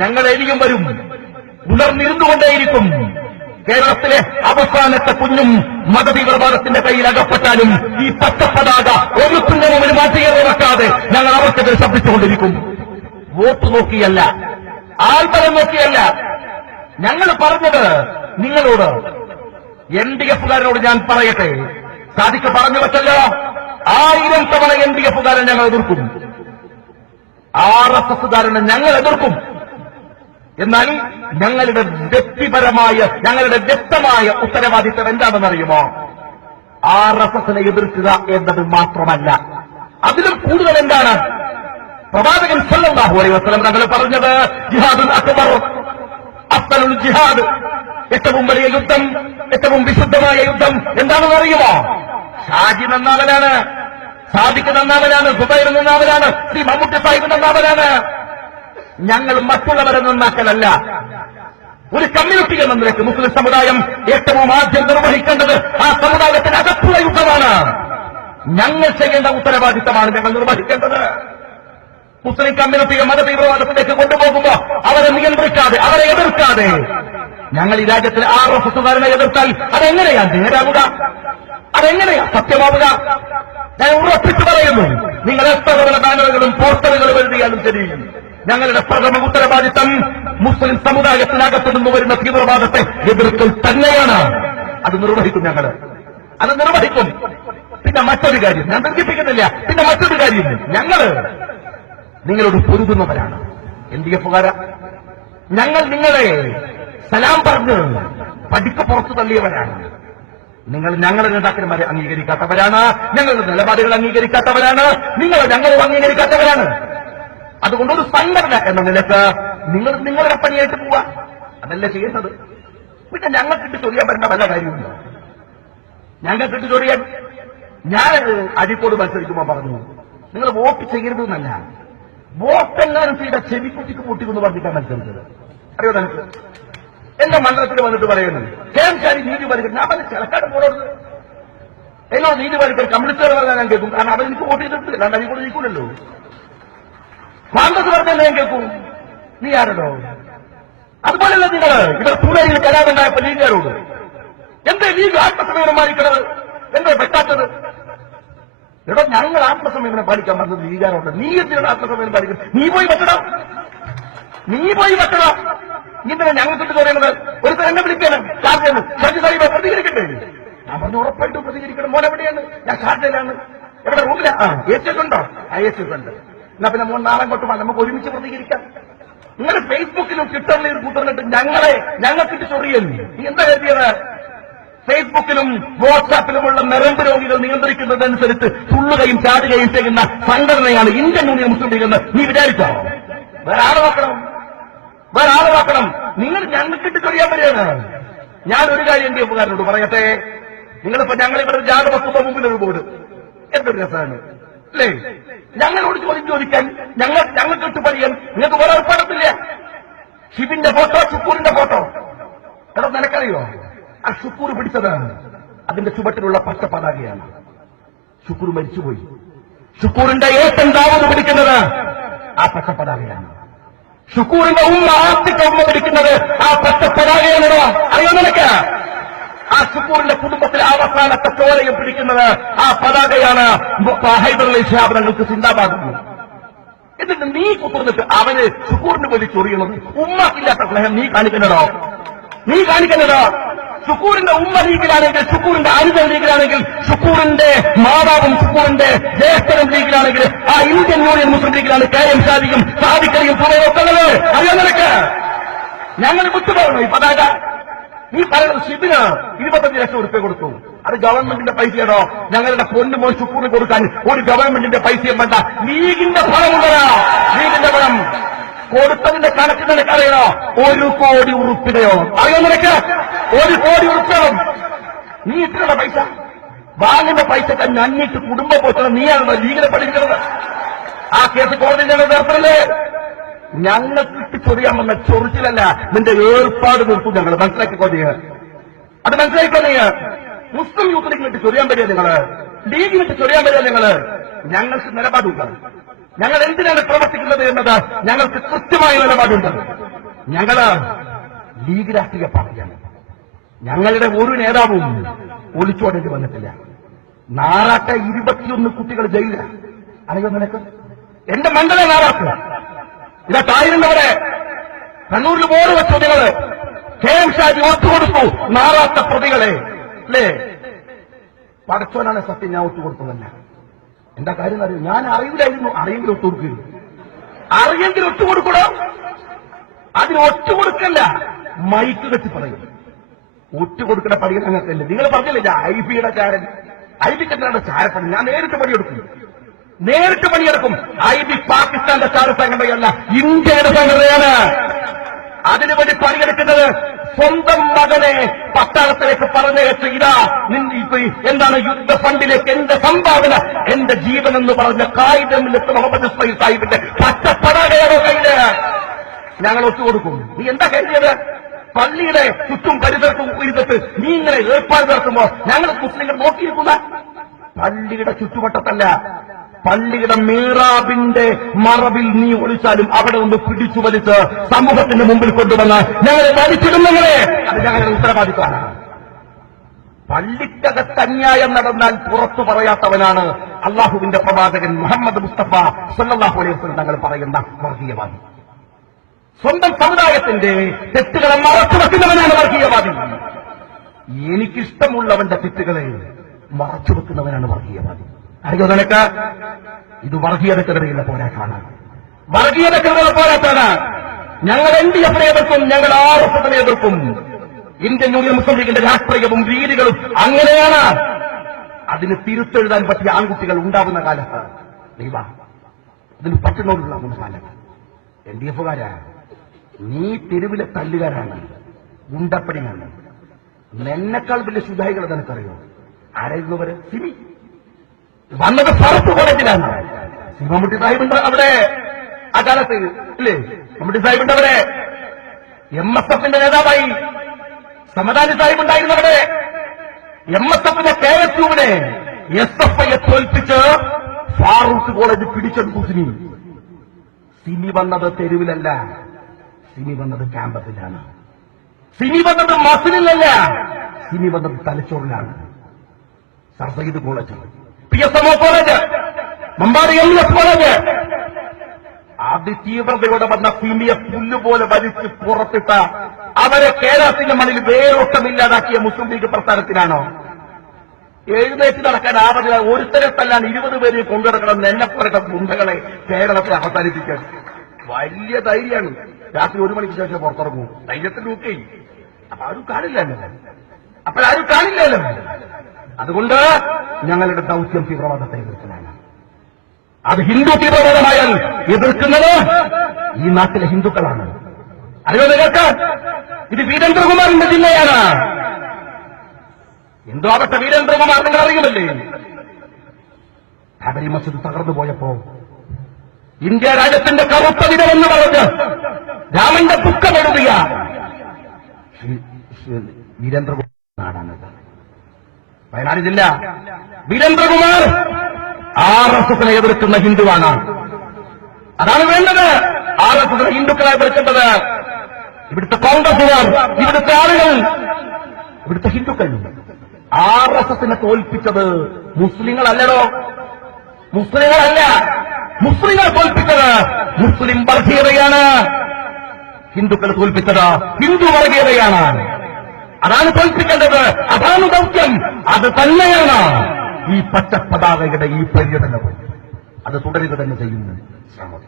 ഞങ്ങൾ ഇനിയും വരും, ഉണർന്നിരുന്നുകൊണ്ടേയിരിക്കും. കേരളത്തിലെ അവസാനത്തെ കുഞ്ഞും മതതീവ്രവാദത്തിന്റെ കയ്യിൽ അകപ്പെട്ടാലും ഈ പച്ചപ്പതാക ഒരു കുഞ്ഞിനും മാറ്റിയേറി വെക്കാതെ ഞങ്ങൾ അവർക്കെതിരെ ശബ്ദിച്ചുകൊണ്ടിരിക്കും. വോട്ട് നോക്കിയല്ല, ആൾബലം നോക്കിയല്ല ഞങ്ങൾ പറഞ്ഞത്. നിങ്ങളോട് LDF-കാരനോട് ഞാൻ പറയട്ടെ, സാദിഖ് പറഞ്ഞു വെച്ചല്ലോ, 1000 തവണ LDF-കാരൻ ഞങ്ങൾ എതിർക്കും, RSS-കാരനെ ഞങ്ങൾ എതിർക്കും. എന്നാൽ ഞങ്ങളുടെ വ്യക്തിപരമായ, ഞങ്ങളുടെ വ്യക്തമായ ഉത്തരവാദിത്തം എന്താണെന്നറിയുമോ? RSS-നെ എതിർക്കുക എന്നത് മാത്രമല്ല, അതിലും കൂടുതൽ എന്താണ്? പ്രവാചകൻ സല്ലല്ലാഹു അലൈഹി വസല്ലം തങ്ങൾ പറഞ്ഞത്, ജിഹാദുൽ അക്ബർ അഫ്ദലുൽ ജിഹാദ്, ഏറ്റവും വലിയ യുദ്ധം, ഏറ്റവും വിശുദ്ധമായ യുദ്ധം എന്താണെന്ന് അറിയുമോ? ഷാജി നന്നാവനാണ്, സാദിഖ് നന്നാവനാണ്, സുബൈർ നന്നാവനാണ്, ശ്രീ മമ്മൂട്ടി സാഹിബ് നന്നാവനാണ്. ഞങ്ങൾ മറ്റുള്ളവരെ നന്നാക്കലല്ല. ഒരു കമ്മ്യൂണിറ്റി എന്ന നിലയ്ക്ക് മുസ്ലിം സമുദായം ഏറ്റവും ആദ്യം നിർവഹിക്കേണ്ടത് ആ സമുദായത്തിനകത്തുള്ള യുദ്ധമാണ്. ഞങ്ങൾ ചെയ്യേണ്ട ഉത്തരവാദിത്തമാണ് ഞങ്ങൾ നിർവഹിക്കേണ്ടത്. മുസ്ലിം കമ്മ്യൂണിറ്റിയെ മതതീവ്രവാദത്തിലേക്ക് കൊണ്ടുപോകുമ്പോ അവരെ നിയന്ത്രിക്കാതെ, അവരെ എതിർക്കാതെ, ഞങ്ങൾ ഈ രാജ്യത്തിലെ RSS-കാരനെ എതിർത്താൽ അതെങ്ങനെയാ നേരാവുക? അതെങ്ങനെയാ സത്യമാവുക? ഞാൻ ഉറപ്പിച്ചു പറയുന്നു, നിങ്ങൾ എത്ര തവണ ബാനറുകളും പോസ്റ്ററുകളും എഴുതിയാലും ശരി, ഞങ്ങളുടെ പ്രഥമ ഉത്തരവാദിത്തം മുസ്ലിം സമുദായത്തിനകത്തു നിന്ന് വരുന്ന തീവ്രവാദത്തെ എതിർക്കൽ തന്നെയാണ്. അത് നിർവഹിക്കും ഞങ്ങൾ, അത് നിർവഹിക്കും. പിന്നെ മറ്റൊരു കാര്യം, ഞാൻ ദീർഘിപ്പിക്കുന്നില്ല, പിന്നെ മറ്റൊരു കാര്യം, ഞങ്ങള് നിങ്ങളോട് പൊരുതുന്നവരാണ്. LDF-കാരാ, ഞങ്ങൾ നിങ്ങളെ സലാം പറഞ്ഞ് പടിക്ക് പുറത്തു തള്ളിയവരാണ്. നിങ്ങൾ ഞങ്ങളുടെ നേതാക്കന്മാരെ അംഗീകരിക്കാത്തവരാണ്, ഞങ്ങളുടെ നിലപാടുകൾ അംഗീകരിക്കാത്തവരാണ്, ഞങ്ങളും അംഗീകരിക്കാത്തവരാണ്. അതുകൊണ്ട് ഒരു സംഘടന എന്ന നിലക്ക് നിങ്ങൾ നിങ്ങളുടെ പണിയായിട്ട് പോവാ, അതല്ല ചെയ്യുന്നത്. പിന്നെ ഞങ്ങൾക്കിട്ട് ചൊറിയാൻ പറ്റുന്ന വല്ല കാര്യമില്ല. ഞങ്ങൾക്കിട്ട് ചൊറിയാൻ, ഞാൻ അരിക്കോട് മത്സരിക്കുമ്പോൾ പറഞ്ഞു, നിങ്ങൾ വോട്ട് ചെയ്യരുത് എന്നല്ല, വോട്ടെങ്ങാനും ചെയ്ത ചെവിക്കുട്ടിക്ക് പൊട്ടിക്കുന്നു പറഞ്ഞിട്ടാണ് മത്സരിച്ചത്. അറിയോ എനിക്ക്? എന്റെ മണ്ഡലത്തിൽ വന്നിട്ട് പറയുന്നത് കേൾക്കാരി നീതി പാലിക്കൽ, ഞാൻ പറഞ്ഞ ചിലക്കാട് പോടുന്നത് എന്നോ നീതി പാലിക്കൽ കമ്മ്യൂണിസ്റ്റുകാർ പറഞ്ഞാൽ ഞാൻ കേൾക്കും. കാരണം അവരെനിക്ക് വോട്ട് ചെയ്തിട്ട് അല്ലാണ്ട് അരിക്കോട് ജയിക്കൂലല്ലോ. കോൺഗ്രസ് പറഞ്ഞാൽ ഞാൻ കേൾക്കും. നീ ആരോ? അതുപോലെയല്ല നിങ്ങൾ ഇവിടെ പൂനെയിൽ കലാപുണ്ടായപ്പോ ലീഗുകാരോട് എന്തേ ലീഗ് ആത്മസമീപനം പാലിക്കണത്? എന്താ പറ്റാത്തത്? എടോ, ഞങ്ങൾ ആത്മസമീപനം പാലിക്കാൻ പറഞ്ഞത് ലീഗുകാരോട്. നീ എന്തിനാണ് ആത്മസമീപനം പാലിക്കുന്നത്? നീ പോയി വെക്കണം. ഇന്നലെ ഞങ്ങൾക്ക് പറയുന്നത് ഒരു എന്നെ വിളിക്കണം, ഷാർജയാണ്, ഷാജി സാഹിബ് പ്രതികരിക്കട്ടെ. ഞാൻ പറഞ്ഞു ഉറപ്പായിട്ടും പ്രതികരിക്കണം. മോൻ എവിടെയാണ്? ഞാൻ ഷാർജയിലാണ്. എവിടെ? റൂമില? AC ഉണ്ടോ? AC ഉണ്ട്. എന്നാ പിന്നെ മോൻ നാളെ കൊണ്ട് നമുക്ക് ഒരുമിച്ച് പ്രതികരിക്കാം. നിങ്ങൾ ഫേസ്ബുക്കിലും ട്വിറ്ററിലും കൂട്ടുന്നിട്ട് ഞങ്ങൾക്കിട്ട് ചൊറിയല്ലേ? നീ എന്താ കരുതിയത്? ഫേസ്ബുക്കിലും വാട്സാപ്പിലുമുള്ള നരമ്പ് രോഗികൾ നിയന്ത്രിക്കുന്നതനുസരിച്ച് തുള്ളുകയും ചാടുകയും ചെയ്യുന്ന സംഘടനയാണ് ഇന്ത്യൻ യൂണിയൻ മുസ്ലിം ലീഗ് എന്ന് നീ വിചാരിച്ചോ? വേറെ ആള് നോക്കണം. നിങ്ങൾ ഞങ്ങൾക്കിട്ട് ചൊറിയാൻ വരികയാണ്. ഞാൻ ഒരു കാര്യം LDF-കാരനോട് പറയട്ടെ, ഞങ്ങളിവിടെ ജാഥ വസ്തുത മുമ്പിലൊരു ബോർഡ്, എന്തൊരു രസമാണ് അല്ലേ? ഞങ്ങളോട് ചോദിക്കാൻ, ഞങ്ങൾക്കിട്ട് പറയാൻ നിങ്ങൾക്ക് വേറെ ഉറപ്പാടത്തില്ല. ഷിബിന്റെ ഫോട്ടോ, ഷുക്കൂറിന്റെ ഫോട്ടോ, എടാ നിനക്കറിയോ? ആ ഷുക്കൂർ പിടിച്ചത് അതിന്റെ ചുവട്ടിലുള്ള പച്ച പതാകയാണ്. ഷുക്കൂർ മരിച്ചുപോയി. ഷുക്കൂറിന്റെ ഏട്ടൻ ദാവൂദ് പിടിക്കുന്നത് ആ പച്ച പതാകയാണ്. ഷുക്കൂറിന്റെ ഉമ്മ ആത്തിക്കമ്മ പിടിക്കുന്നത് ആ പച്ച പതാകയാണോ? അറിയോ നിനക്ക്? ആ ഷുക്കൂറിന്റെ കുടുംബത്തിലെ അവസാനത്തെ ചോരയും പിടിക്കുന്നത് ആ പതാകയാണ്. ഹൈദർ അലി ശിഹാബ് തങ്ങൾക്ക് സിന്ദാബാദ്. എന്നിട്ട് നീ കുത്തുന്നിട്ട് അവന് ഷുക്കൂറിന് വേണ്ടി ചൊറിയുന്നത് ഉമ്മക്കില്ലാത്ത സ്നേഹം നീ കാണിക്കുന്നതോ? ഷുക്കൂറിന്റെ ഉമ്മ ലീഗിലാണെങ്കിൽ, ഷുക്കൂറിന്റെ അനുജൻ ലീഗിലാണെങ്കിൽ, ഷുക്കൂറിന്റെ മാതാവും ഷുക്കൂറിന്റെ ജ്യേഷ്ഠനും ലീഗിലാണെങ്കിൽ, ആ ഇന്ത്യൻ യൂണിയൻ മുസ്ലിം ലീഗിലാണ് KM ഷാദിയും സാദിഖയും സുബൈറുള്ളത്. അറിയാൻ നിനക്ക്? ഞങ്ങൾ വിട്ടുപോകണോ ഈ പതാക? നീ പറയുന്നത് ഷിബിന് 25 ലക്ഷം ഉറുപ്പ്യ കൊടുത്തു. അത് ഗവൺമെന്റിന്റെ പൈസയാണോ? ഞങ്ങളുടെ പൊന്നു മോൻ ഷുക്കൂറിന് കൊടുക്കാൻ ഒരു ഗവൺമെന്റിന്റെ പൈസയും വേണ്ട. ലീഗിന്റെ പണമുണ്ടോ? ലീഗിന്റെ പണം കൊടുത്തതിന്റെ കണക്ക് നിനക്കറിയണോ? 1 കോടി ഉറുപ്പികയോ? അറിയോ നിനക്ക്? 1 കോടി ഉറുപ്പികളും നീ ഇട്ടിട്ടുള്ള പൈസ, വാങ്ങുന്ന പൈസ തന്നെ അന്നിട്ട് കുടുംബം പോറ്റുന്ന നീയാണോ ലീഗിനെ പഠിക്കുന്നത്? ആ കേസ് കോടതി ഞങ്ങൾ ഏർപ്പെടല്ലേ? ഞങ്ങൾക്ക് ചൊറിയാൻ വന്ന ചൊറിച്ചിലല്ല, നിന്റെ ഏർപ്പാട് നിർത്തും ഞങ്ങൾ. മനസ്സിലാക്കിക്കോ നീ, അത് മനസ്സിലാക്കിക്കോ നീ. മുസ്ലിം യൂത്ത് ലീഗിനിട്ട് ചൊറിയാൻ വരിക നിങ്ങള്, ലീഗിനിട്ട് ചൊറിയാൻ വരിക നിങ്ങള്. ഞങ്ങൾക്ക് നിലപാടില്ല. ഞങ്ങൾ എന്തിനാണ് പ്രവർത്തിക്കുന്നത് എന്നത് ഞങ്ങൾക്ക് കൃത്യമായ നിലപാടുണ്ട്. ഞങ്ങള് ലീഗ് രാഷ്ട്രീയ പാർട്ടിയാണ്. ഞങ്ങളുടെ ഒരു നേതാവും ഒളിച്ചോടേണ്ടി വന്നിട്ടില്ല. നാറാട്ടെ 21 കുട്ടികൾ ജയിലിലാണ്. അറിയോ നിനക്ക്? എന്റെ മണ്ഡല നാറാട്ട് ഇതാ തായിരുന്നവരെ കണ്ണൂരിൽ ബോർഡ് വെച്ച പ്രതികള് KM ഷാജി ഒത്തുകൊടുത്തു. നാറാട്ട പ്രതികളെ അല്ലേ? പടച്ചോനാണ് സത്യം, ഞാൻ ഒത്തുകൊടുത്തതല്ല. എന്താ കാര്യം അറിയും? ഞാൻ അറിവിലായിരുന്നു. അറിയെങ്കിലും ഒത്തുകൊടുക്കില്ല. അറിയെങ്കിലും ഒത്തുകൊടുക്കണോ? അതിന് ഒറ്റുകൊടുക്കല്ല, മൈക്ക് കെട്ടി പറയും. ഒറ്റുകൊടുക്കുന്ന പണി ഞങ്ങൾക്കല്ലേ. നിങ്ങൾ പറഞ്ഞില്ലേ IB-യുടെ ചാരൻ, IB-ക്കെന്താണ് ചാരപ്പണി? ഞാൻ നേരിട്ട് പണിയെടുക്കും, നേരിട്ട് പണിയെടുക്കും. IB പാകിസ്ഥാന്റെ ചാര സംഘടനയല്ല, ഇന്ത്യയുടെ സംഘടനയാണ്. അതിനുവേണ്ടി പണിയെടുക്കുന്നത് സ്വന്തം മകനെ പട്ടാളത്തിലേക്ക് പറഞ്ഞയച്ച് ഇതാ എന്താണ് യുദ്ധ ഫണ്ടിലേക്ക് എന്റെ സംഭാവന, എന്റെ ജീവൻ എന്ന് പറഞ്ഞ കായികമില്ലത്ത് മുഹമ്മദ് ഇസ്മായിൽ സാഹിബിന്റെ പച്ചപ്പടകയുടെ കയ്യില് ഞങ്ങൾ ഒത്തുകൊടുക്കും. നീ എന്താ കരുതിയത്? പള്ളിയുടെ ചുറ്റും പരിസരത്തും ഇരുന്നിട്ട് നീ ഇങ്ങനെ ഏർപ്പാട് നടത്തുമ്പോ ഞങ്ങൾ മുസ്ലിങ്ങൾ നോക്കിയിരിക്കുന്ന പള്ളിയുടെ ചുറ്റുവട്ടത്തല്ല, പള്ളിയുടെ മീറാബിന്റെ മറവിൽ നീ ഒളിച്ചാലും അവിടെ ഒന്ന് പിടിച്ചു വലിച്ച് സമൂഹത്തിന്റെ മുമ്പിൽ കൊണ്ടുവന്ന് ഞങ്ങളെ വലിച്ചിടുന്നങ്ങളെ അത് ഞങ്ങളുടെ ഉത്തരവാദിത്വമാണ്. പള്ളിക്കകത്ത് അന്യായം നടന്നാൽ പുറത്തു പറയാത്തവനാണ് അള്ളാഹുവിന്റെ പ്രവാചകൻ മുഹമ്മദ് മുസ്തഫ സല്ലല്ലാഹു അലൈഹി വസല്ലം തങ്ങൾ പറയുന്ന വർഗീയവാദി. സ്വന്തം സമുദായത്തിന്റെ തെറ്റുകളെ മറച്ചു വെക്കുന്നവനാണ് വർഗീയവാദി. എനിക്കിഷ്ടമുള്ളവന്റെ തെറ്റുകളെ മറച്ചു വെക്കുന്നവനാണ് വർഗീയവാദി. അറിയോ നിനക്ക്? ഇത് വർഗീയതക്കെതിരെയുള്ള പോരാട്ടമാണ്. വർഗീയതക്കെതിരെയുള്ള പോരാട്ടമാണ്. ഞങ്ങൾ NDF എതിർക്കും, ഞങ്ങൾ RSS എതിർക്കും. ഇന്ത്യൻ യൂണിയൻ മുസ്ലിം ലീഗിന്റെ രാഷ്ട്രീയവും രീതികളും അങ്ങനെയാണ്. അതിന് തിരുത്തെഴുതാൻ പറ്റിയ ആൺകുട്ടികൾ ഉണ്ടാവുന്ന കാലത്ത് അതിന് പറ്റുന്നോടുള്ള കാലത്ത് NDF-കാരാ നീ തെരുവിലെ തല്ലുകാരാണ്, ഗുണ്ടപ്പടിയാണ്. എന്നെക്കാൾ വലിയ ശുദ്ധായികൾ നിനക്കറിയോ? ആരായിരുന്നവര്? സിമി വന്നത് ഫറൂഖ് കോളേജിലാണ്. മമ്മൂട്ടി സാഹിബുണ്ട് അവിടെ ആ കാലത്ത് ഇല്ലേ? മമ്മൂട്ടി സാഹിബുണ്ട് അവിടെ. MSF-ന്റെ നേതാവായി സമദാനി സാഹിബ് ഉണ്ടായിരുന്നവിടെ. MSF-നെ KSU-വിനെ SFI-യെ തോൽപ്പിച്ച് ഫാറൂഖ് കോളേജ് പിടിച്ചെടുത്തു സിമി. സിമി വന്നത് തെരുവിലല്ല, സിമി വന്നത് ക്യാമ്പസിലാണ്. സിമി വന്നത് മസ്ജിദിലല്ല, സിമി വന്നത് തലച്ചോറിലാണ്. Sir Syed college, PSMO college, Mampad MS college. അതിതീവ്രതയോടെ വന്ന സിമിയെ പുല്ലുപോലെ വലിച്ച് പുറത്തിട്ട അവരെ കേരളത്തിന്റെ മണ്ണിൽ വേരോട്ടമില്ലാതാക്കിയ മുസ്ലിം ലീഗ് പ്രസ്ഥാനത്തിനാണോ എഴുന്നേറ്റ് നടക്കാൻ ആവതില്ല? ഒരുത്തരെ തല്ലാൻ 20 പേര് കൊണ്ടുനടക്കണം എന്നെപ്പോലത്തെ ഗുണ്ടകളെ കേരളത്തിൽ അവസാനിപ്പിക്കാൻ വലിയ ധൈര്യമാണ്. രാത്രി 1 മണിക്ക് ശേഷം പുറത്തിറങ്ങും, ധൈര്യത്തിൽ ലൂക്ക് ചെയ്യും. അപ്പൊ ആരും കാണില്ലല്ലോ, അപ്പോഴാരും കാണില്ലല്ലോ. അതുകൊണ്ട് ഞങ്ങളുടെ ദൗത്യം തീവ്രവാദത്തെ എതിർക്കലാണ്. അത് ഹിന്ദു തീവ്രവാദമായാൽ എതിർക്കുന്നത് ഈ നാട്ടിലെ ഹിന്ദുക്കളാണ്. അറിയോ നിങ്ങൾക്ക്? ഇത് വീരേന്ദ്രകുമാറിന്റെ ജില്ലയാണ്. എന്തോ ആവട്ടെ, വീരേന്ദ്രകുമാർ നിങ്ങൾ അറിയുമല്ലേ? ബാബരി മസ്ജിദ് തകർന്നു പോയപ്പോ ഇന്ത്യ രാജ്യത്തിന്റെ കറുത്ത ദിനമെന്ന് പറഞ്ഞ് രാമന്റെ ദുഃഖമെഴുതിയ വീരേന്ദ്രകുമാർ നാടാണത്. വയനാട് ജില്ല. വീരേന്ദ്രകുമാർ RSS-നെ എതിർക്കുന്ന ഹിന്ദുവാണ്. അതാണ് വേണ്ടത്. RSS-നെ ഹിന്ദുക്കളെ എതിർക്കേണ്ടത്. ഇവിടുത്തെ കോൺഗ്രസുകാർ, ഇവിടുത്തെ ആളുകൾ, ഇവിടുത്തെ ഹിന്ദുക്കൾ RSS-നെ തോൽപ്പിച്ചത് മുസ്ലിങ്ങളല്ലടോ, മുസ്ലിങ്ങളല്ല. മുസ്ലിങ്ങളെ തോൽപ്പിച്ചത് മുസ്ലിം വർഗീയതയാണ്. ഹിന്ദുക്കളെ തോൽപ്പിച്ചത് ഹിന്ദു വർഗീയതയാണ്. അതാണ് തോൽപ്പിക്കേണ്ടത്. അതാണ് ദൗത്യം. അത് തന്നെയാണ് ഈ പച്ചപ്പതാകയുടെ ഈ പര്യടനവും. അത് തുടരുക തന്നെ ചെയ്യുന്നു ശ്രമം.